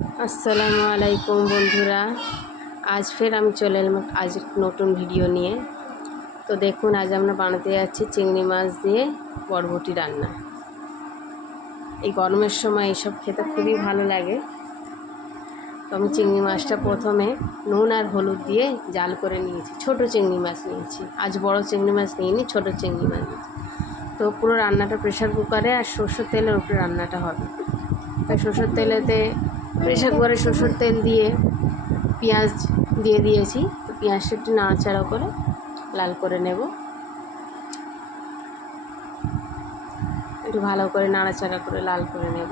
আসসালামু আলাইকুম বন্ধুরা, আজ ফের আমি চলে এলাম আজ নতুন ভিডিও নিয়ে। তো দেখুন, আজ আমরা বানাতে যাচ্ছি চিংড়ি মাছ দিয়ে বরবটি রান্না। এই গরমের সময় এইসব খেতে খুবই ভালো লাগে। তো আমি চিংড়ি মাছটা প্রথমে নুন আর হলুদ দিয়ে জাল করে নিয়েছি। ছোট চিংড়ি মাছ নিয়েছি, আজ বড় চিংড়ি মাছ নিইনি, ছোট চিংড়ি মাছ নিয়েছি। তো পুরো রান্নাটা প্রেশার কুকারে আর সরষের তেলের উপরে রান্নাটা হবে। তাই সরষের তেলেতে প্রেশার কুকারে সরষের তেল দিয়ে পেঁয়াজ দিয়ে দিয়েছি। তো পেঁয়াজটা একটু নাড়াচাড়া করে লাল করে নেব। একটু ভালো করে নাড়াচাড়া করে লাল করে নেব।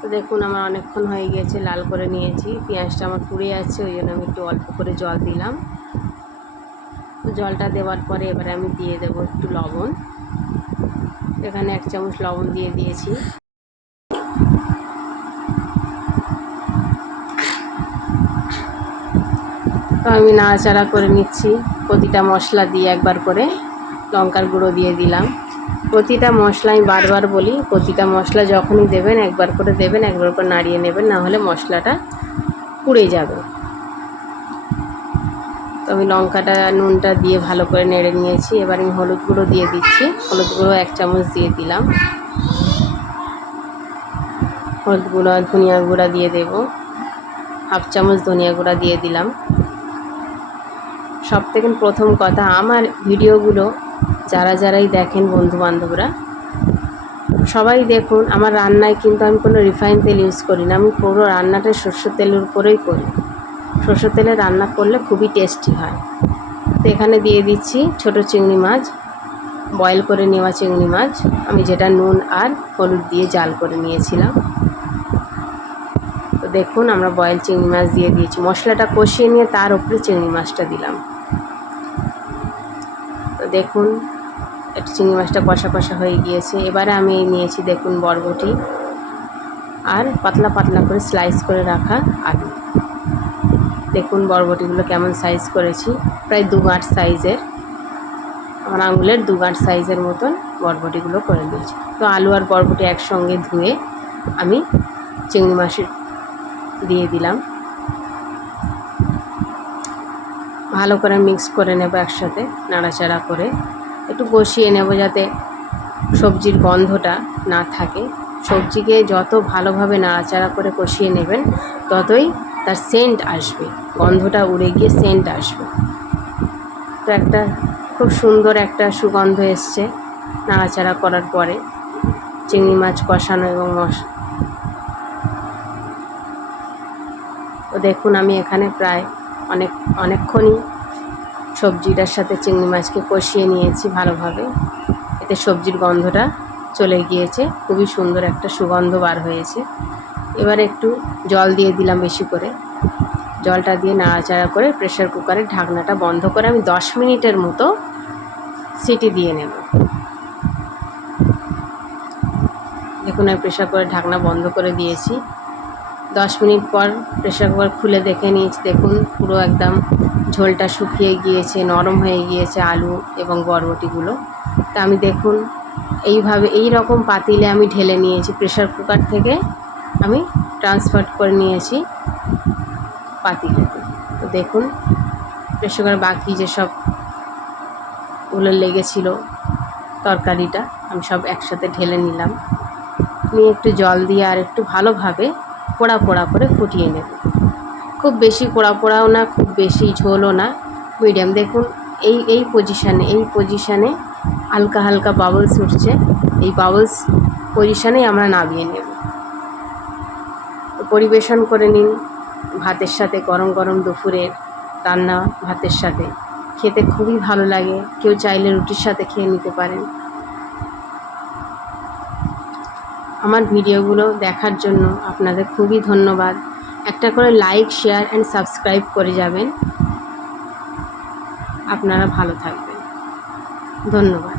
তো দেখুন, আমার অনেকক্ষণ হয়ে গিয়েছে, লাল করে নিয়েছি। পেঁয়াজটা আমার পুড়ে যাচ্ছে, ওই জন্য আমি একটু অল্প করে জল দিলাম। তো জলটা দেওয়ার পরে এবারে আমি দিয়ে দেবো একটু লবণ। এখানে 1 চামচ লবণ দিয়ে দিয়েছি। তো আমি নাড়াচাড়া করে নিচ্ছি। প্রতিটা মশলা দিয়ে একবার করে লঙ্কার গুঁড়ো দিয়ে দিলাম। প্রতিটা মশলা আমি বারবার বলি, প্রতিটা মশলা যখনই দেবেন একবার করে দেবেন, একবার করে নাড়িয়ে নেবেন, না হলে মশলাটা পুড়ে যাবে। তো আমি লঙ্কাটা নুনটা দিয়ে ভালো করে নেড়ে নিয়েছি। এবার আমি হলুদ গুঁড়ো দিয়ে দিচ্ছি। হলুদ গুঁড়ো 1 চামচ দিয়ে দিলাম। হলুদ গুঁড়ো, ধনিয়া গুঁড়া দিয়ে দেব। 1/2 চামচ ধনিয়া গুঁড়া দিয়ে দিলাম। সব থেকে প্রথম কথা, আমার ভিডিওগুলো যারাই দেখেন বন্ধুবান্ধবরা সবাই দেখুন, আমার রান্নায় কিন্তু আমি কোনো রিফাইন তেল ইউজ করি না। আমি পুরো রান্নাটা সরষের তেলের উপরেই করি। সরষের তেলে রান্না করলে খুবই টেস্টি হয়। তো এখানে দিয়ে দিচ্ছি ছোট চিংড়ি মাছ, বয়েল করে নেওয়া চিংড়ি মাছ, আমি যেটা নুন আর হলুদ দিয়ে জাল করে নিয়েছিলাম। তো দেখুন, আমরা বয়েল চিংড়ি মাছ দিয়ে দিয়েছি। মশলাটা কষিয়ে নিয়ে তার উপরে চিংড়ি মাছটা দিলাম। তো দেখুন, একটু চিংড়ি মাছটা কষা কষা হয়ে গিয়েছে। এবারে আমি নিয়েছি দেখুন বরবটি আর পাতলা পাতলা করে স্লাইস করে রাখা আলু। দেখুন বরবটিগুলো কেমন সাইজ করেছি, প্রায় 2 গাঁট সাইজের, আমার আঙুলের 2 গাঁট সাইজের মতন বরবটিগুলো করে দিয়েছি। তো আলু আর বরবটি একসঙ্গে ধুয়ে আমি চিংড়ি মাছ দিয়ে দিলাম। ভালো করে মিক্স করে নেব, একসাথে নাড়াচাড়া করে একটু কষিয়ে নেব, যাতে সবজির গন্ধটা না থাকে। সবজিকে যত ভালোভাবে নাড়াচাড়া করে কষিয়ে নেবেন, ততই তার সেন্ট আসবে, গন্ধটা উড়ে গিয়ে সেন্ট আসবে। তো একটা খুব সুন্দর একটা সুগন্ধ এসছে নাড়াচাড়া করার পরে, চিংড়ি মাছ কষানো এবং তো দেখুন, আমি এখানে প্রায় অনেকক্ষণই সবজিটার সাথে চিংড়ি মাছকে কষিয়ে নিয়েছি ভালোভাবে। এতে সবজির গন্ধটা চলে গিয়েছে, খুবই সুন্দর একটা সুগন্ধ বার হয়েছে। এবার একটু জল দিয়ে দিলাম বেশি করে। জলটা দিয়ে নাড়াচাড়া করে প্রেশার কুকারের ঢাকনাটা বন্ধ করে আমি 10 মিনিটের মতো সিটি দিয়ে নেব। দেখুন, আমি প্রেশার কুকারের ঢাকনা বন্ধ করে দিয়েছি। 10 মিনিট পর প্রেশার কুকার খুলে দেখে নিয়েছি। দেখুন, পুরো একদম ঝোলটা শুকিয়ে গিয়েছে, নরম হয়ে গিয়েছে আলু এবং বরবটিগুলো। তা আমি দেখুন এইভাবে এই রকম পাতিলে আমি ঢেলে নিয়েছি। প্রেশার কুকার থেকে আমি ট্রান্সফার করে নিয়েছি পাতিলেতে। তো দেখুন, প্রেশার কুকার বাকি যেসব ওগুলো লেগেছিল তরকারিটা আমি সব একসাথে ঢেলে নিলাম। নিয়ে একটু জল দিয়ে আর একটু ভালোভাবে পোড়া পোড়া করে ফুটিয়ে নেব। খুব বেশি পোড়া পোড়াও না, খুব বেশি ঝোলও না, মিডিয়াম। দেখুন এই পজিশানে হালকা হালকা বাবলস উঠছে। এই বাবলস পজিশানেই আমরা নামিয়ে নেব। তো পরিবেশন করে নিন ভাতের সাথে, গরম গরম দুপুরের রান্না ভাতের সাথে খেতে খুবই ভালো লাগে। কেউ চাইলে রুটির সাথে খেয়ে নিতে পারেন। আমার ভিডিওগুলো দেখার জন্য আপনাদের খুবই ধন্যবাদ। একটা করে লাইক, শেয়ার অ্যান্ড সাবস্ক্রাইব করে যাবেন। আপনারা ভালো থাকবেন। ধন্যবাদ।